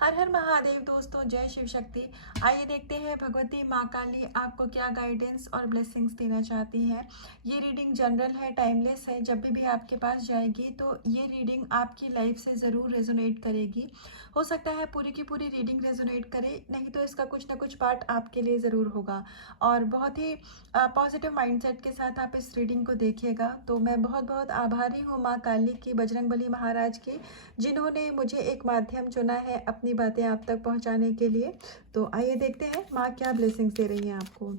हर हर महादेव दोस्तों, जय शिव शक्ति। आइए देखते हैं भगवती माँ काली आपको क्या गाइडेंस और ब्लेसिंग्स देना चाहती हैं। ये रीडिंग जनरल है, टाइमलेस है। जब भी आपके पास जाएगी तो ये रीडिंग आपकी लाइफ से ज़रूर रेजोनेट करेगी। हो सकता है पूरी की पूरी रीडिंग रेजोनेट करे, नहीं तो इसका कुछ ना कुछ पार्ट आपके लिए ज़रूर होगा। और बहुत ही पॉजिटिव माइंडसेट के साथ आप इस रीडिंग को देखिएगा। तो मैं बहुत बहुत आभारी हूँ माँ काली की, बजरंगबली महाराज की, जिन्होंने मुझे एक माध्यम चुना है अपनी बातें आप तक पहुंचाने के लिए। तो आइए देखते हैं माँ क्या ब्लेसिंग्स दे रही हैं आपको।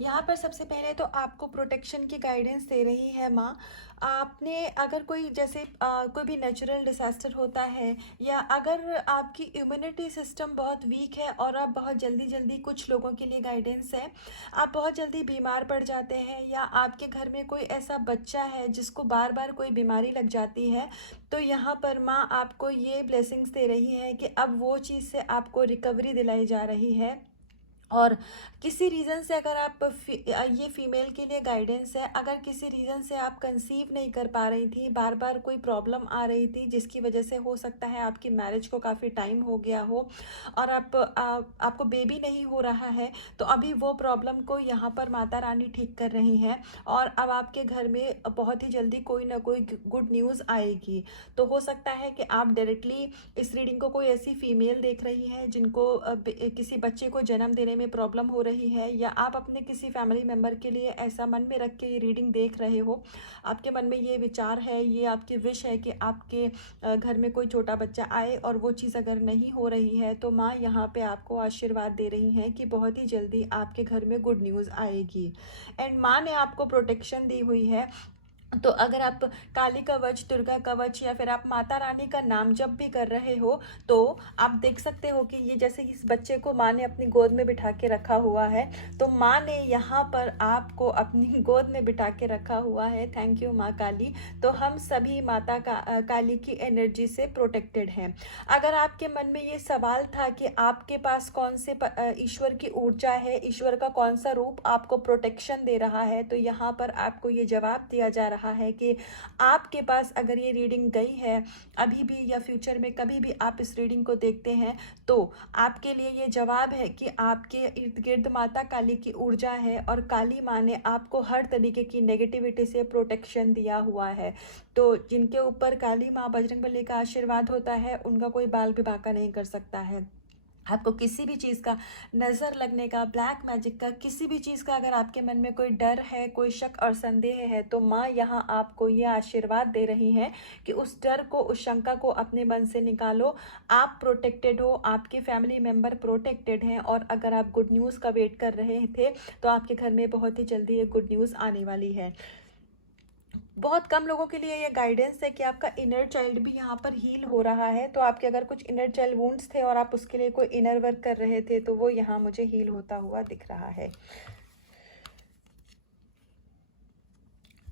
यहाँ पर सबसे पहले तो आपको प्रोटेक्शन की गाइडेंस दे रही है माँ। आपने अगर कोई जैसे कोई भी नेचुरल डिसास्टर होता है, या अगर आपकी इम्यूनिटी सिस्टम बहुत वीक है और आप बहुत जल्दी जल्दी, कुछ लोगों के लिए गाइडेंस है, आप बहुत जल्दी बीमार पड़ जाते हैं, या आपके घर में कोई ऐसा बच्चा है जिसको बार बार कोई बीमारी लग जाती है, तो यहाँ पर माँ आपको ये ब्लेसिंग्स दे रही है कि अब वो चीज़ से आपको रिकवरी दिलाई जा रही है। और किसी रीज़न से अगर आप ये फीमेल के लिए गाइडेंस है, अगर किसी रीज़न से आप कंसीव नहीं कर पा रही थी, बार बार कोई प्रॉब्लम आ रही थी जिसकी वजह से हो सकता है आपकी मैरिज को काफ़ी टाइम हो गया हो और आपको बेबी नहीं हो रहा है, तो अभी वो प्रॉब्लम को यहाँ पर माता रानी ठीक कर रही हैं। और अब आपके घर में बहुत ही जल्दी कोई ना कोई गुड न्यूज़ आएगी। तो हो सकता है कि आप डायरेक्टली इस रीडिंग को कोई ऐसी फीमेल देख रही है जिनको किसी बच्चे को जन्म देने में प्रॉब्लम हो रही है, या आप अपने किसी फैमिली मेम्बर के लिए ऐसा मन में रख के ये रीडिंग देख रहे हो। आपके मन में ये विचार है, ये आपकी विश है कि आपके घर में कोई छोटा बच्चा आए, और वो चीज़ अगर नहीं हो रही है तो माँ यहाँ पे आपको आशीर्वाद दे रही हैं कि बहुत ही जल्दी आपके घर में गुड न्यूज़ आएगी। एंड माँ ने आपको प्रोटेक्शन दी हुई है। तो अगर आप काली कवच, दुर्गा कवच, या फिर आप माता रानी का नाम जप भी कर रहे हो, तो आप देख सकते हो कि ये जैसे इस बच्चे को माँ ने अपनी गोद में बिठा के रखा हुआ है, तो माँ ने यहाँ पर आपको अपनी गोद में बिठा के रखा हुआ है। थैंक यू माँ काली। तो हम सभी माता काली की एनर्जी से प्रोटेक्टेड हैं। अगर आपके मन में ये सवाल था कि आपके पास कौन से ईश्वर की ऊर्जा है, ईश्वर का कौन सा रूप आपको प्रोटेक्शन दे रहा है, तो यहाँ पर आपको ये जवाब दिया जा रहा है कि आपके पास अगर ये रीडिंग गई है अभी भी, या फ्यूचर में कभी भी आप इस रीडिंग को देखते हैं, तो आपके लिए ये जवाब है कि आपके इर्द गिर्द माता काली की ऊर्जा है, और काली माँ ने आपको हर तरीके की नेगेटिविटी से प्रोटेक्शन दिया हुआ है। तो जिनके ऊपर काली माँ बजरंगबली का आशीर्वाद होता है, उनका कोई बाल भी बांका नहीं कर सकता है। आपको किसी भी चीज़ का, नज़र लगने का, ब्लैक मैजिक का, किसी भी चीज़ का अगर आपके मन में कोई डर है, कोई शक और संदेह है, तो माँ यहाँ आपको ये आशीर्वाद दे रही हैं कि उस डर को, उस शंका को अपने मन से निकालो। आप प्रोटेक्टेड हो, आपके फैमिली मेम्बर प्रोटेक्टेड हैं, और अगर आप गुड न्यूज़ का वेट कर रहे थे तो आपके घर में बहुत ही जल्दी ये गुड न्यूज़ आने वाली है। बहुत कम लोगों के लिए ये गाइडेंस है कि आपका इनर चाइल्ड भी यहाँ पर हील हो रहा है। तो आपके अगर कुछ इनर चाइल्ड वुंड्स थे और आप उसके लिए कोई इनर वर्क कर रहे थे, तो वो यहाँ मुझे हील होता हुआ दिख रहा है।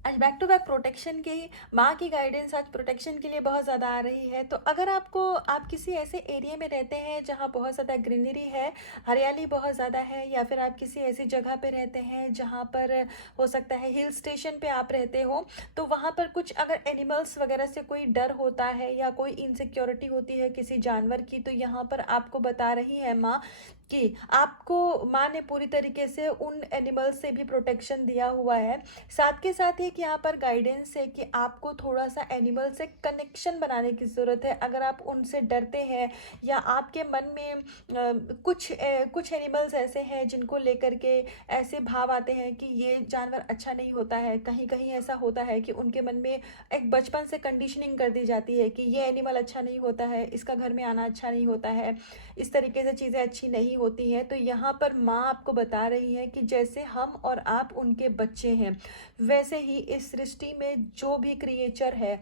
आज बैक टू बैक प्रोटेक्शन की, माँ की गाइडेंस आज प्रोटेक्शन के लिए बहुत ज़्यादा आ रही है। तो अगर आप किसी ऐसे एरिया में रहते हैं जहाँ बहुत ज़्यादा ग्रीनरी है, हरियाली बहुत ज़्यादा है, या फिर आप किसी ऐसी जगह पे रहते हैं जहाँ पर हो सकता है हिल स्टेशन पे आप रहते हो, तो वहाँ पर कुछ अगर एनिमल्स वगैरह से कोई डर होता है या कोई इनसिक्योरिटी होती है किसी जानवर की, तो यहाँ पर आपको बता रही है माँ कि आपको, माँ ने पूरी तरीके से उन एनिमल्स से भी प्रोटेक्शन दिया हुआ है। साथ के साथ एक यहाँ पर गाइडेंस है कि आपको थोड़ा सा एनिमल से कनेक्शन बनाने की ज़रूरत है। अगर आप उनसे डरते हैं, या आपके मन में कुछ एनिमल्स ऐसे हैं जिनको लेकर के ऐसे भाव आते हैं कि ये जानवर अच्छा नहीं होता है, कहीं कहीं ऐसा होता है कि उनके मन में एक बचपन से कंडीशनिंग कर दी जाती है कि ये एनिमल अच्छा नहीं होता है, इसका घर में आना अच्छा नहीं होता है, इस तरीके से चीज़ें अच्छी नहीं होती हैं। तो यहाँ पर माँ आपको बता रही है कि जैसे हम और आप उनके बच्चे हैं, वैसे ही इस सृष्टि में जो भी क्रिएचर है,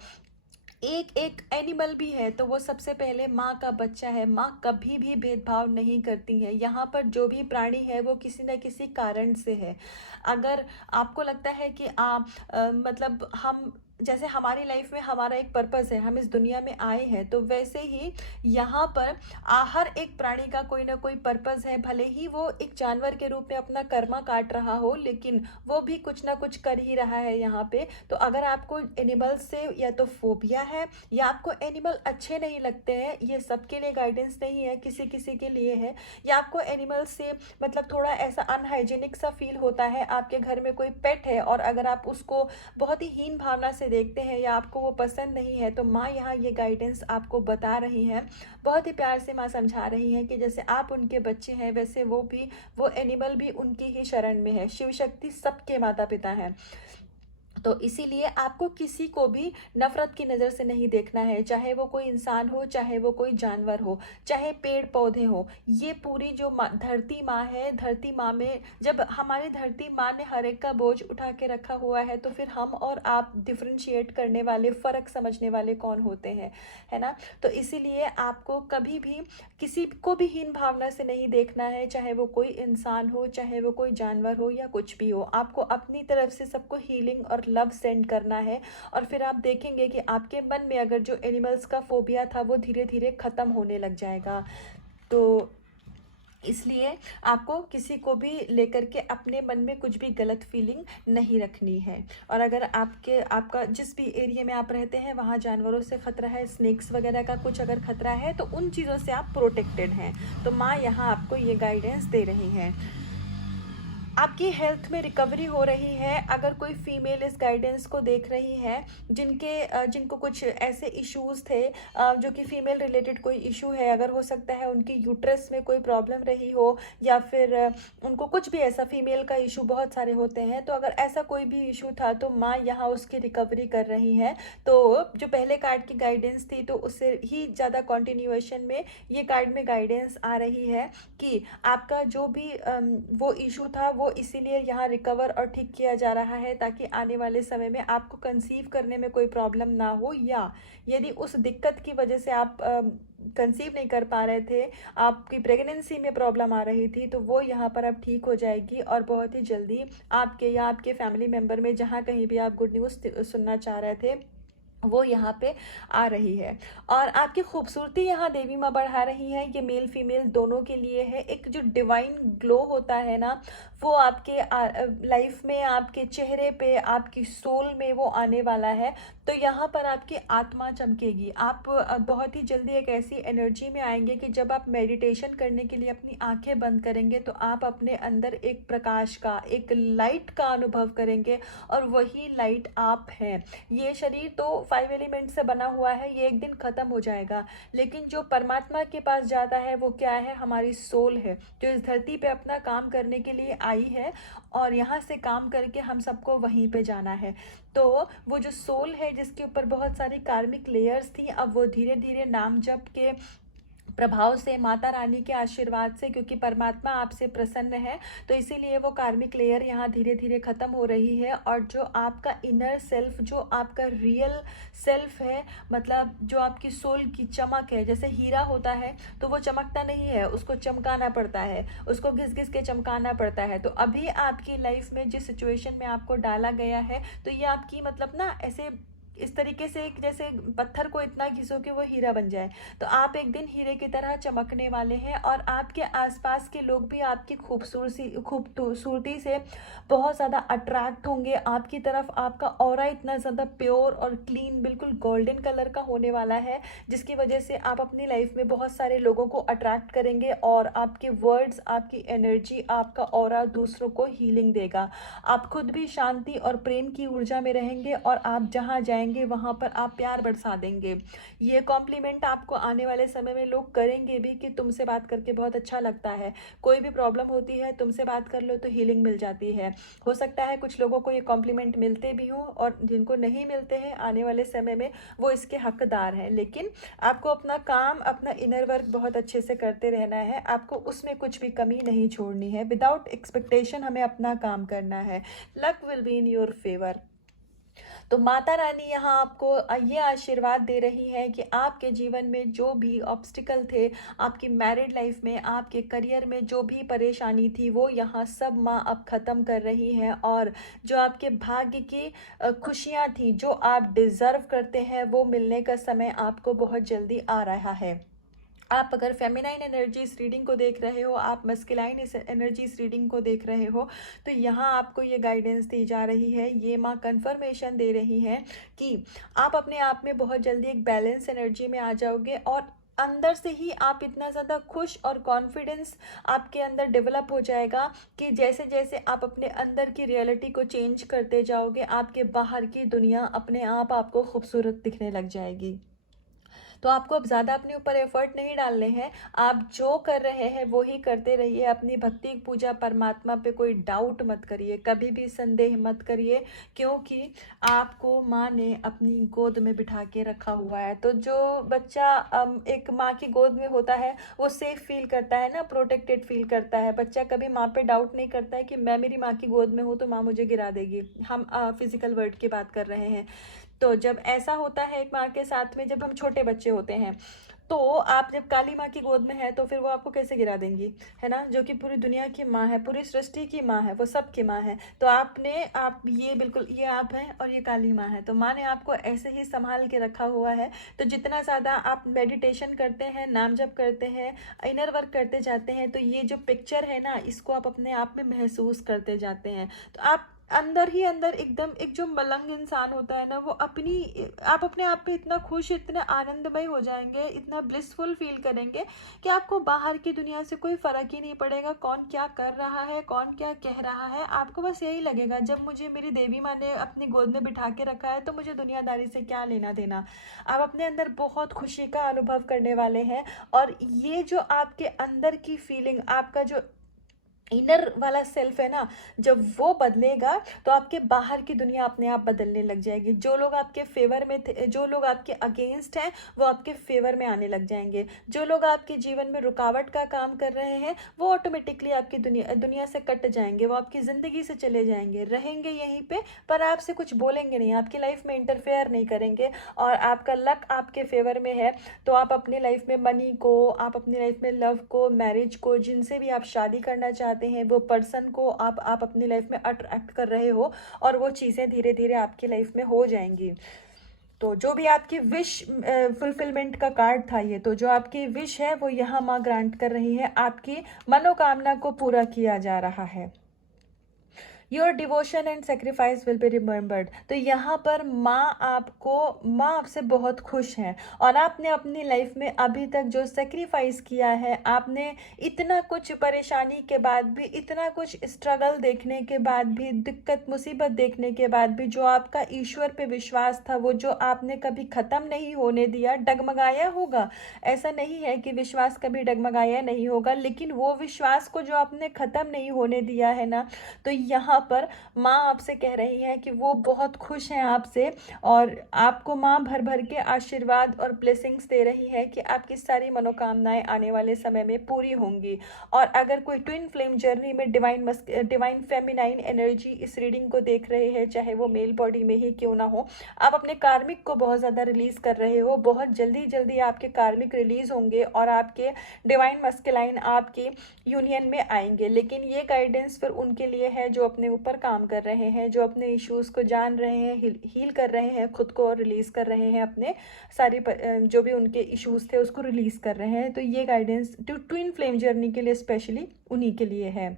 एक एक एनिमल भी है तो वो सबसे पहले माँ का बच्चा है। माँ कभी भी भेदभाव नहीं करती है। यहाँ पर जो भी प्राणी है वो किसी न किसी कारण से है। अगर आपको लगता है कि मतलब हम जैसे हमारी लाइफ में हमारा एक पर्पस है, हम इस दुनिया में आए हैं, तो वैसे ही यहाँ पर हर एक प्राणी का कोई ना कोई पर्पस है। भले ही वो एक जानवर के रूप में अपना कर्मा काट रहा हो, लेकिन वो भी कुछ ना कुछ कर ही रहा है यहाँ पे। तो अगर आपको एनिमल से या तो फोबिया है या आपको एनिमल अच्छे नहीं लगते हैं, ये सबके लिए गाइडेंस नहीं है, किसी किसी के लिए है। या आपको एनिमल से मतलब थोड़ा ऐसा अनहाइजीनिक सा फील होता है, आपके घर में कोई पेट है और अगर आप उसको बहुत ही हीन भावना से देखते हैं या आपको वो पसंद नहीं है, तो माँ यहाँ ये गाइडेंस आपको बता रही हैं। बहुत ही प्यार से माँ समझा रही हैं कि जैसे आप उनके बच्चे हैं, वैसे वो एनिमल भी उनकी ही शरण में है। शिव शक्ति सबके माता पिता हैं। तो इसीलिए आपको किसी को भी नफरत की नज़र से नहीं देखना है, चाहे वो कोई इंसान हो, चाहे वो कोई जानवर हो, चाहे पेड़ पौधे हो। ये पूरी जो धरती माँ है, धरती माँ में जब हमारी धरती माँ ने हर एक का बोझ उठा के रखा हुआ है, तो फिर हम और आप डिफ्रेंशिएट करने वाले, फ़र्क समझने वाले कौन होते हैं, है ना। तो इसीलिए आपको कभी भी किसी को भी हीन भावना से नहीं देखना है, चाहे वो कोई इंसान हो, चाहे वो कोई जानवर हो या कुछ भी हो। आपको अपनी तरफ से सबको हीलिंग और लव सेंड करना है, और फिर आप देखेंगे कि आपके मन में अगर जो एनिमल्स का फोबिया था वो धीरे धीरे ख़त्म होने लग जाएगा। तो इसलिए आपको किसी को भी लेकर के अपने मन में कुछ भी गलत फीलिंग नहीं रखनी है। और अगर आपका जिस भी एरिया में आप रहते हैं वहाँ जानवरों से ख़तरा है, स्नेक्स वगैरह का कुछ अगर ख़तरा है, तो उन चीज़ों से आप प्रोटेक्टेड हैं। तो माँ यहाँ आपको ये गाइडेंस दे रही हैं। आपकी हेल्थ में रिकवरी हो रही है। अगर कोई फीमेल इस गाइडेंस को देख रही है जिनको कुछ ऐसे इश्यूज थे, जो कि फीमेल रिलेटेड कोई इशू है, अगर हो सकता है उनकी यूट्रस में कोई प्रॉब्लम रही हो, या फिर उनको कुछ भी ऐसा, फीमेल का इशू बहुत सारे होते हैं, तो अगर ऐसा कोई भी इशू था तो माँ यहाँ उसकी रिकवरी कर रही है। तो जो पहले कार्ड की गाइडेंस थी तो उससे ही ज़्यादा कॉन्टिन्यूएशन में ये कार्ड में गाइडेंस आ रही है कि आपका जो भी वो इशू था वो इसीलिए यहाँ रिकवर और ठीक किया जा रहा है, ताकि आने वाले समय में आपको कंसीव करने में कोई प्रॉब्लम ना हो, या यदि उस दिक्कत की वजह से आप कंसीव नहीं कर पा रहे थे, आपकी प्रेगनेंसी में प्रॉब्लम आ रही थी, तो वो यहाँ पर अब ठीक हो जाएगी। और बहुत ही जल्दी आपके या आपके फैमिली मेम्बर में जहाँ कहीं भी आप गुड न्यूज़ सुनना चाह रहे थे, वो यहाँ पे आ रही है। और आपकी खूबसूरती यहाँ देवी माँ बढ़ा रही है। ये मेल फीमेल दोनों के लिए है। एक जो डिवाइन ग्लो होता है ना, वो आपके लाइफ में, आपके चेहरे पे, आपकी सोल में वो आने वाला है। तो यहाँ पर आपकी आत्मा चमकेगी। आप बहुत ही जल्दी एक ऐसी एनर्जी में आएंगे कि जब आप मेडिटेशन करने के लिए अपनी आंखें बंद करेंगे तो आप अपने अंदर एक प्रकाश का, एक लाइट का अनुभव करेंगे, और वही लाइट आप हैं। ये शरीर तो 5 एलिमेंट से बना हुआ है, ये एक दिन ख़त्म हो जाएगा, लेकिन जो परमात्मा के पास जाता है वो क्या है? हमारी सोल है, जो इस धरती पे अपना काम करने के लिए आई है, और यहाँ से काम करके हम सबको वहीं पे जाना है। तो वो जो सोल है जिसके ऊपर बहुत सारी कार्मिक लेयर्स थी, अब वो धीरे धीरे नाम जप के प्रभाव से, माता रानी के आशीर्वाद से, क्योंकि परमात्मा आपसे प्रसन्न है, तो इसीलिए वो कार्मिक लेयर यहाँ धीरे धीरे ख़त्म हो रही है। और जो आपका इनर सेल्फ, जो आपका रियल सेल्फ है, मतलब जो आपकी सोल की चमक है, जैसे हीरा होता है तो वो चमकता नहीं है, उसको चमकाना पड़ता है, उसको घिस घिस के चमकाना पड़ता है। तो अभी आपकी लाइफ में जिस सिचुएशन में आपको डाला गया है, तो ये आपकी मतलब ना ऐसे इस तरीके से जैसे पत्थर को इतना घिसो कि वो हीरा बन जाए, तो आप एक दिन हीरे की तरह चमकने वाले हैं। और आपके आसपास के लोग भी आपकी खूबसूरती से बहुत ज़्यादा अट्रैक्ट होंगे आपकी तरफ। आपका ऑरा इतना ज़्यादा प्योर और क्लीन, बिल्कुल गोल्डन कलर का होने वाला है, जिसकी वजह से आप अपनी लाइफ में बहुत सारे लोगों को अट्रैक्ट करेंगे, और आपके वर्ड्स, आपकी एनर्जी, आपका ऑरा दूसरों को हीलिंग देगा। आप खुद भी शांति और प्रेम की ऊर्जा में रहेंगे, और आप जहाँ जाएंगे वहाँ पर आप प्यार बरसा देंगे। ये कॉम्प्लीमेंट आपको आने वाले समय में लोग करेंगे भी कि तुमसे बात करके बहुत अच्छा लगता है, कोई भी प्रॉब्लम होती है तुमसे बात कर लो तो हीलिंग मिल जाती है। हो सकता है कुछ लोगों को ये कॉम्प्लीमेंट मिलते भी हों, और जिनको नहीं मिलते हैं आने वाले समय में वो इसके हकदार हैं। लेकिन आपको अपना काम, अपना इनर वर्क बहुत अच्छे से करते रहना है, आपको उसमें कुछ भी कमी नहीं छोड़नी है। विदाउट एक्सपेक्टेशन हमें अपना काम करना है। Luck will be in your favour. तो माता रानी यहाँ आपको ये आशीर्वाद दे रही है कि आपके जीवन में जो भी ऑब्स्टिकल थे, आपकी मैरिड लाइफ में, आपके करियर में जो भी परेशानी थी, वो यहाँ सब माँ अब ख़त्म कर रही है। और जो आपके भाग्य की खुशियाँ थी, जो आप डिज़र्व करते हैं, वो मिलने का समय आपको बहुत जल्दी आ रहा है। आप अगर फेमिनाइन एनर्जी इस रीडिंग को देख रहे हो, आप मस्कुलाइन इस एनर्जी इस रीडिंग को देख रहे हो, तो यहाँ आपको ये गाइडेंस दी जा रही है, ये माँ कंफर्मेशन दे रही है कि आप अपने आप में बहुत जल्दी एक बैलेंस एनर्जी में आ जाओगे और अंदर से ही आप इतना ज़्यादा खुश और कॉन्फिडेंस आपके अंदर डेवलप हो जाएगा कि जैसे जैसे आप अपने अंदर की रियलिटी को चेंज करते जाओगे, आपके बाहर की दुनिया अपने आप आपको खूबसूरत दिखने लग जाएगी। तो आपको अब ज़्यादा अपने ऊपर एफर्ट नहीं डालने हैं, आप जो कर रहे हैं वो ही करते रहिए। अपनी भक्ति पूजा परमात्मा पे कोई डाउट मत करिए, कभी भी संदेह मत करिए, क्योंकि आपको माँ ने अपनी गोद में बिठा के रखा हुआ है। तो जो बच्चा एक माँ की गोद में होता है वो सेफ फील करता है ना, प्रोटेक्टेड फील करता है। बच्चा कभी माँ पे डाउट नहीं करता है कि मैं मेरी माँ की गोद में हूँ तो माँ मुझे गिरा देगी। हम फिजिकल वर्ड की बात कर रहे हैं। तो जब ऐसा होता है एक माँ के साथ में, जब हम छोटे बच्चे होते हैं, तो आप जब काली माँ की गोद में है तो फिर वो आपको कैसे गिरा देंगी, है ना, जो कि पूरी दुनिया की माँ है, पूरी सृष्टि की माँ है, वो सबकी माँ है। तो आप ये बिल्कुल, ये आप हैं और ये काली माँ है, तो माँ ने आपको ऐसे ही संभाल के रखा हुआ है। तो जितना ज़्यादा आप मेडिटेशन करते हैं, नाम जप करते हैं, इनर वर्क करते जाते हैं, तो ये जो पिक्चर है ना, इसको आप अपने आप में महसूस करते जाते हैं। तो आप अंदर ही अंदर एकदम एक जो मलंग इंसान होता है ना, वो आप अपने आप पे इतना खुश, इतने आनंदमय हो जाएंगे, इतना ब्लिसफुल फील करेंगे कि आपको बाहर की दुनिया से कोई फ़र्क ही नहीं पड़ेगा, कौन क्या कर रहा है, कौन क्या कह रहा है। आपको बस यही लगेगा, जब मुझे मेरी देवी माँ ने अपनी गोद में बिठा के रखा है तो मुझे दुनियादारी से क्या लेना देना। आप अपने अंदर बहुत खुशी का अनुभव करने वाले हैं। और ये जो आपके अंदर की फीलिंग, आपका जो इनर वाला सेल्फ है ना, जब वो बदलेगा तो आपके बाहर की दुनिया अपने आप बदलने लग जाएगी। जो लोग आपके फेवर में थे, जो लोग आपके अगेंस्ट हैं, वो आपके फेवर में आने लग जाएंगे। जो लोग आपके जीवन में रुकावट का काम कर रहे हैं, वो ऑटोमेटिकली आपकी दुनिया से कट जाएंगे, वो आपकी ज़िंदगी से चले जाएंगे, रहेंगे यहीं पे, पर आपसे कुछ बोलेंगे नहीं, आपकी लाइफ में इंटरफेयर नहीं करेंगे। और आपका लक आपके फेवर में है, तो आप अपनी लाइफ में मनी को, आप अपनी लाइफ में लव को, मैरिज को, जिनसे भी आप शादी करना चाहते हैं, वो पर्सन को आप अपनी लाइफ में अट्रैक्ट कर रहे हो, और वो चीज़ें धीरे धीरे आपकी लाइफ में हो जाएंगी। तो जो भी आपकी विश फुलफिलमेंट का कार्ड था ये, तो जो आपकी विश है वो यहाँ माँ ग्रांट कर रही है, आपकी मनोकामना को पूरा किया जा रहा है। Your devotion and sacrifice will be remembered. तो यहाँ पर माँ आपसे बहुत खुश हैं, और आपने अपनी लाइफ में अभी तक जो सेक्रीफाइस किया है, आपने इतना कुछ परेशानी के बाद भी, इतना कुछ स्ट्रगल देखने के बाद भी, दिक्कत मुसीबत देखने के बाद भी, जो आपका ईश्वर पे विश्वास था, वो जो आपने कभी ख़त्म नहीं होने दिया। डगमगाया होगा, ऐसा नहीं है कि विश्वास कभी डगमगाया नहीं होगा, लेकिन वो विश्वास को जो आपने ख़त्म नहीं होने दिया है ना, तो यहाँ पर माँ आपसे कह रही है कि वो बहुत खुश हैं आपसे, और आपको माँ भर भर के आशीर्वाद और ब्लेसिंग्स दे रही है कि आपकी सारी मनोकामनाएं आने वाले समय में पूरी होंगी। और अगर कोई ट्विन फ्लेम जर्नी में डिवाइन फेमिनाइन एनर्जी इस रीडिंग को देख रहे हैं, चाहे वो मेल बॉडी में ही क्यों ना हो, आप अपने कार्मिक को बहुत ज़्यादा रिलीज कर रहे हो, बहुत जल्दी जल्दी आपके कार्मिक रिलीज होंगे और आपके डिवाइन मस्कुलाइन आपकी यूनियन में आएंगे। लेकिन ये गाइडेंस फिर उनके लिए है जो अपने ऊपर काम कर रहे हैं, जो अपने इश्यूज़ को जान रहे हैं, हील कर रहे हैं खुद को, और रिलीज़ कर रहे हैं अपने सारी जो भी उनके इश्यूज़ थे उसको रिलीज़ कर रहे हैं। तो ये गाइडेंस ट्विन फ्लेम जर्नी के लिए स्पेशली उन्हीं के लिए है।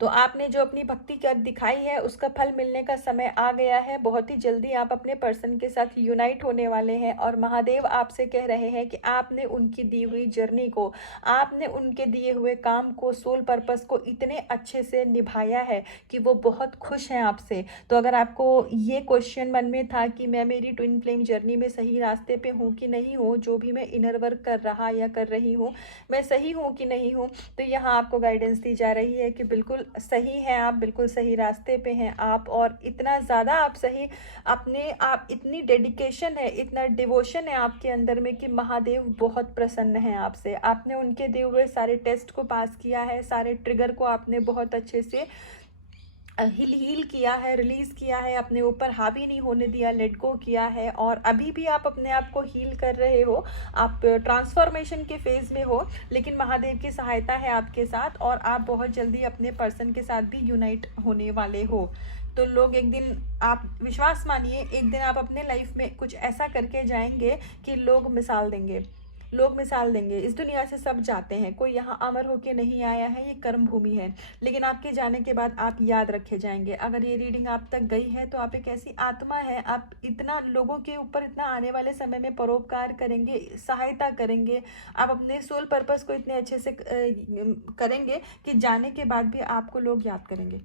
तो आपने जो अपनी भक्ति कर दिखाई है, उसका फल मिलने का समय आ गया है। बहुत ही जल्दी आप अपने पर्सन के साथ यूनाइट होने वाले हैं, और महादेव आपसे कह रहे हैं कि आपने उनकी दी हुई जर्नी को, आपने उनके दिए हुए काम को, सोल पर्पस को इतने अच्छे से निभाया है कि वो बहुत खुश हैं आपसे। तो अगर आपको ये क्वेश्चन मन में था कि मैं मेरी ट्विन फ्लेम जर्नी में सही रास्ते पे हूँ कि नहीं हूँ, जो भी मैं इनर वर्क कर रहा या कर रही हूँ, मैं सही हूँ कि नहीं हूँ, तो यहाँ आपको गाइडेंस दी जा रही है कि बिल्कुल सही हैं आप, बिल्कुल सही रास्ते पे हैं आप। और इतना ज़्यादा आप सही, आप इतनी डेडिकेशन है, इतना डिवोशन है आपके अंदर में कि महादेव बहुत प्रसन्न हैं आपसे। आपने उनके दिए हुए सारे टेस्ट को पास किया है, सारे ट्रिगर को आपने बहुत अच्छे से हील किया है, रिलीज़ किया है, अपने ऊपर हावी नहीं होने दिया, लेट गो किया है, और अभी भी आप अपने आप को हील कर रहे हो, आप ट्रांसफॉर्मेशन के फेज़ में हो, लेकिन महादेव की सहायता है आपके साथ, और आप बहुत जल्दी अपने पर्सन के साथ भी यूनाइट होने वाले हो। तो लोग एक दिन, आप विश्वास मानिए, एक दिन आप अपने लाइफ में कुछ ऐसा करके जाएंगे कि लोग मिसाल देंगे, लोग मिसाल देंगे। इस दुनिया से सब जाते हैं, कोई यहाँ अमर होके नहीं आया है, ये कर्म भूमि है, लेकिन आपके जाने के बाद आप याद रखे जाएंगे। अगर ये रीडिंग आप तक गई है तो आप एक ऐसी आत्मा है, आप इतना लोगों के ऊपर, इतना आने वाले समय में परोपकार करेंगे, सहायता करेंगे, आप अपने सोल पर्पस को इतने अच्छे से करेंगे कि जाने के बाद भी आपको लोग याद करेंगे।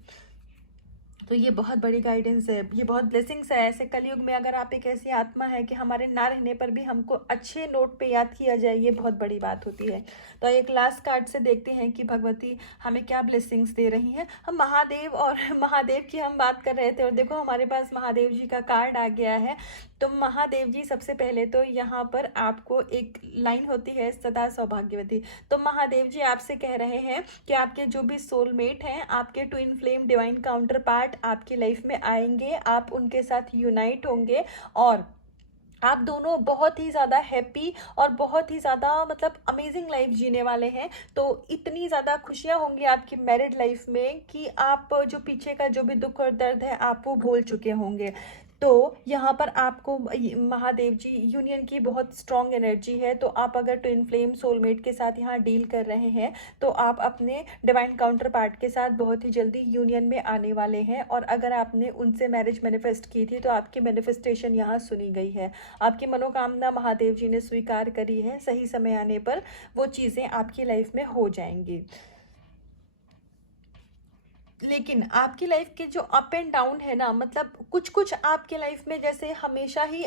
तो ये बहुत बड़ी गाइडेंस है, ये बहुत ब्लेसिंग्स है। ऐसे कलयुग में अगर आप एक ऐसी आत्मा है कि हमारे ना रहने पर भी हमको अच्छे नोट पे याद किया जाए, ये बहुत बड़ी बात होती है। तो एक लास्ट कार्ड से देखते हैं कि भगवती हमें क्या ब्लेसिंग्स दे रही हैं। हम महादेव और महादेव की हम बात कर रहे थे, और देखो हमारे पास महादेव जी का कार्ड आ गया है। तो महादेव जी, सबसे पहले तो यहाँ पर आपको एक लाइन होती है, सदा सौभाग्यवती। तो महादेव जी आपसे कह रहे हैं कि आपके जो भी सोलमेट हैं, आपके twin flame divine counter part आपकी लाइफ में आएंगे, आप उनके साथ यूनाइट होंगे, और आप दोनों बहुत ही ज़्यादा हैप्पी और बहुत ही ज़्यादा मतलब अमेजिंग लाइफ जीने वाले हैं। तो इतनी ज़्यादा खुशियाँ होंगी आपकी मैरिड लाइफ में कि आप जो पीछे का जो भी दुख और दर्द है आप वो भूल चुके होंगे। तो यहाँ पर आपको महादेव जी यूनियन की बहुत स्ट्रॉन्ग एनर्जी है। तो आप अगर ट्विन फ्लेम सोलमेट के साथ यहाँ डील कर रहे हैं तो आप अपने डिवाइन काउंटर पार्ट के साथ बहुत ही जल्दी यूनियन में आने वाले हैं। और अगर आपने उनसे मैरिज मैनिफेस्ट की थी तो आपकी मैनिफेस्टेशन यहाँ सुनी गई है, आपकी मनोकामना महादेव जी ने स्वीकार करी है। सही समय आने पर वो चीज़ें आपकी लाइफ में हो जाएंगी। लेकिन आपकी लाइफ के जो अप एंड डाउन है ना, मतलब कुछ कुछ आपके लाइफ में जैसे हमेशा ही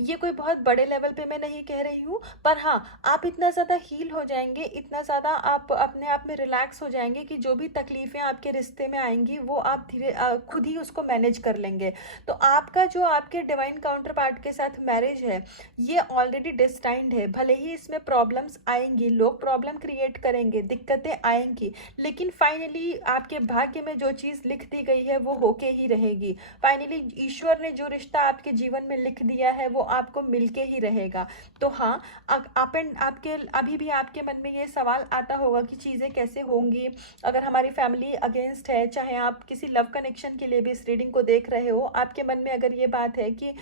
ये कोई बहुत बड़े लेवल पे मैं नहीं कह रही हूँ, पर हाँ आप इतना ज़्यादा हील हो जाएंगे, इतना ज़्यादा आप अपने आप में रिलैक्स हो जाएंगे कि जो भी तकलीफ़ें आपके रिश्ते में आएंगी वो आप धीरे खुद ही उसको मैनेज कर लेंगे। तो आपका जो आपके डिवाइन काउंटर पार्ट के साथ मैरिज है ये ऑलरेडी डिस्टाइंड है। भले ही इसमें प्रॉब्लम्स आएंगी, लोग प्रॉब्लम क्रिएट करेंगे, दिक्कतें आएंगी, लेकिन फाइनली आपके भाग्य में जो चीज़ लिख दी गई है वो होके ही रहेगी। फाइनली ईश्वर ने जो रिश्ता आपके जीवन में लिख दिया है वो आपको मिलके ही रहेगा। तो हाँ, आपके अभी भी आपके मन में ये सवाल आता होगा कि चीज़ें कैसे होंगी अगर हमारी फैमिली अगेंस्ट है। चाहे आप किसी लव कनेक्शन के लिए भी इस रीडिंग को देख रहे हो, आपके मन में अगर ये बात है कि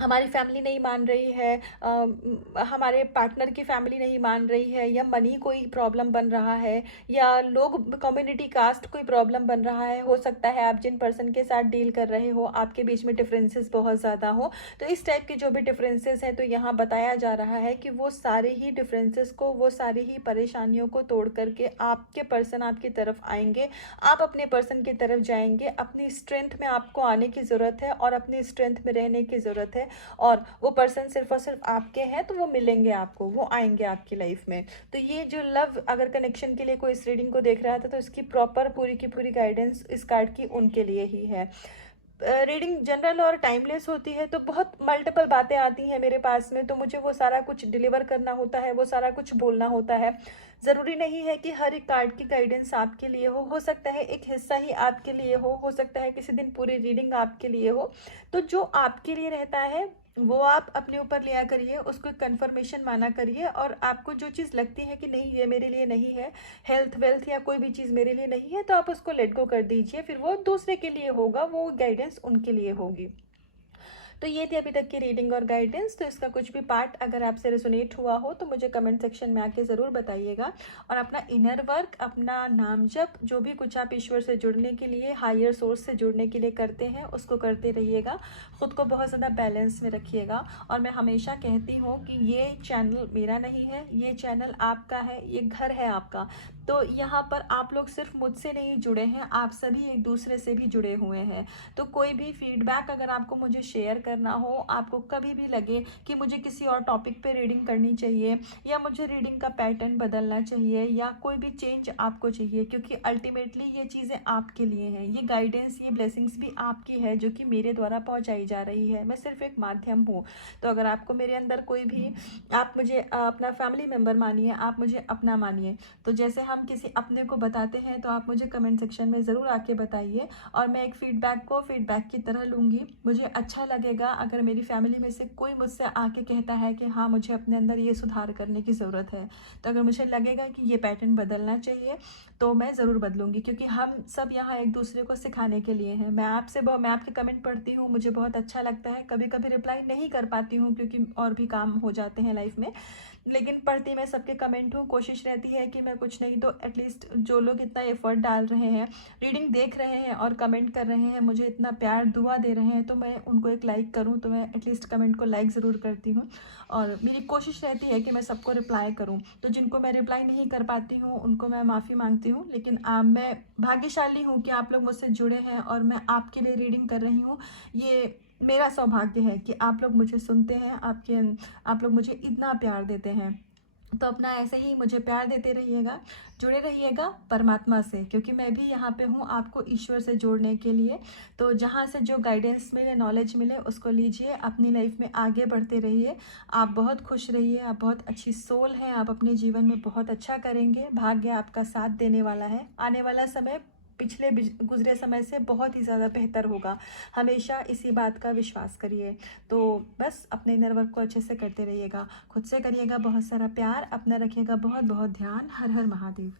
हमारी फैमिली नहीं मान रही है, हमारे पार्टनर की फैमिली नहीं मान रही है, या मनी कोई प्रॉब्लम बन रहा है, या लोग कम्युनिटी कास्ट कोई प्रॉब्लम बन रहा है, हो सकता है आप जिन पर्सन के साथ डील कर रहे हो आपके बीच में डिफरेंसेस बहुत ज़्यादा हो। तो इस टाइप के जो भी डिफरेंसेस हैं तो यहाँ बताया जा रहा है कि वो सारे ही डिफरेंसेस को, वो सारी ही परेशानियों को तोड़ करके आपके पर्सन आपकी तरफ आएंगे, आप अपने पर्सन की तरफ जाएंगे। अपनी स्ट्रेंथ में आपको आने की ज़रूरत है और अपनी स्ट्रेंथ में रहने की ज़रूरत है, और वो पर्सन सिर्फ और सिर्फ आपके हैं तो वो मिलेंगे आपको, वो आएंगे आपकी लाइफ में। तो ये जो लव अगर कनेक्शन के लिए कोई इस रीडिंग को देख रहा था तो इसकी प्रॉपर पूरी की पूरी गाइडेंस इस कार्ड की उनके लिए ही है। रीडिंग जनरल और टाइमलेस होती है तो बहुत मल्टीपल बातें आती हैं मेरे पास में, तो मुझे वो सारा कुछ डिलीवर करना होता है, वो सारा कुछ बोलना होता है। ज़रूरी नहीं है कि हर एक कार्ड की गाइडेंस आपके लिए हो सकता है एक हिस्सा ही आपके लिए हो सकता है किसी दिन पूरी रीडिंग आपके लिए हो। तो जो आपके लिए रहता है वो आप अपने ऊपर लिया करिए, उसको कंफर्मेशन माना करिए, और आपको जो चीज़ लगती है कि नहीं ये मेरे लिए नहीं है, हेल्थ वेल्थ या कोई भी चीज़ मेरे लिए नहीं है, तो आप उसको लेट गो कर दीजिए, फिर वो दूसरे के लिए होगा, वो गाइडेंस उनके लिए होगी। तो ये थी अभी तक की रीडिंग और गाइडेंस। तो इसका कुछ भी पार्ट अगर आपसे रेजोनेट हुआ हो तो मुझे कमेंट सेक्शन में आके ज़रूर बताइएगा। और अपना इनर वर्क, अपना नाम जप, जो भी कुछ आप ईश्वर से जुड़ने के लिए, हायर सोर्स से जुड़ने के लिए करते हैं उसको करते रहिएगा। ख़ुद को बहुत ज़्यादा बैलेंस में रखिएगा। और मैं हमेशा कहती हूँ कि ये चैनल मेरा नहीं है, ये चैनल आपका है, ये घर है आपका। तो यहाँ पर आप लोग सिर्फ मुझसे नहीं जुड़े हैं, आप सभी एक दूसरे से भी जुड़े हुए हैं। तो कोई भी फीडबैक अगर आपको मुझे शेयर करना हो, आपको कभी भी लगे कि मुझे किसी और टॉपिक पे रीडिंग करनी चाहिए, या मुझे रीडिंग का पैटर्न बदलना चाहिए, या कोई भी चेंज आपको चाहिए, क्योंकि अल्टीमेटली ये चीज़ें आपके लिए हैं, ये गाइडेंस, ये ब्लेसिंग्स भी आपकी है जो कि मेरे द्वारा पहुँचाई जा रही है। मैं सिर्फ एक माध्यम हूँ। तो अगर आपको मेरे अंदर कोई भी, आप मुझे अपना फैमिली मेम्बर मानिए, आप मुझे अपना मानिए। तो जैसे हम हम किसी अपने को बताते हैं तो आप मुझे कमेंट सेक्शन में ज़रूर आके बताइए, और मैं एक फ़ीडबैक को फ़ीडबैक की तरह लूँगी। मुझे अच्छा लगेगा अगर मेरी फैमिली में से कोई मुझसे आके कहता है कि हाँ, मुझे अपने अंदर ये सुधार करने की ज़रूरत है। तो अगर मुझे लगेगा कि ये पैटर्न बदलना चाहिए तो मैं ज़रूर बदलूँगी, क्योंकि हम सब यहाँ एक दूसरे को सिखाने के लिए हैं। मैं आपके कमेंट पढ़ती हूँ, मुझे बहुत अच्छा लगता है। कभी कभी रिप्लाई नहीं कर पाती हूँ क्योंकि और भी काम हो जाते हैं लाइफ में, लेकिन पढ़ती मैं सबके कमेंट हूँ। कोशिश रहती है कि मैं कुछ नहीं तो एटलीस्ट जो लोग इतना एफर्ट डाल रहे हैं, रीडिंग देख रहे हैं और कमेंट कर रहे हैं, मुझे इतना प्यार दुआ दे रहे हैं, तो मैं उनको एक लाइक करूँ, तो मैं एटलीस्ट कमेंट को लाइक ज़रूर करती हूँ। और मेरी कोशिश रहती है कि मैं सबको रिप्लाई करूँ। तो जिनको मैं रिप्लाई नहीं कर पाती हूँ उनको मैं माफ़ी मांगती हूँ, लेकिन मैं भाग्यशाली हूँ कि आप लोग मुझसे जुड़े हैं और मैं आपके लिए रीडिंग कर रही हूँ। ये मेरा सौभाग्य है कि आप लोग मुझे सुनते हैं, आप लोग मुझे इतना प्यार देते हैं। तो अपना ऐसे ही मुझे प्यार देते रहिएगा, जुड़े रहिएगा परमात्मा से, क्योंकि मैं भी यहाँ पे हूँ आपको ईश्वर से जोड़ने के लिए। तो जहाँ से जो गाइडेंस मिले, नॉलेज मिले, उसको लीजिए, अपनी लाइफ में आगे बढ़ते रहिए। आप बहुत खुश रहिए, आप बहुत अच्छी सोल हैं, आप अपने जीवन में बहुत अच्छा करेंगे, भाग्य आपका साथ देने वाला है। आने वाला समय पिछले गुजरे समय से बहुत ही ज़्यादा बेहतर होगा, हमेशा इसी बात का विश्वास करिए। तो बस अपने इनर वर्क को अच्छे से करते रहिएगा, खुद से करिएगा बहुत सारा प्यार, अपना रखिएगा बहुत बहुत ध्यान। हर हर महादेव।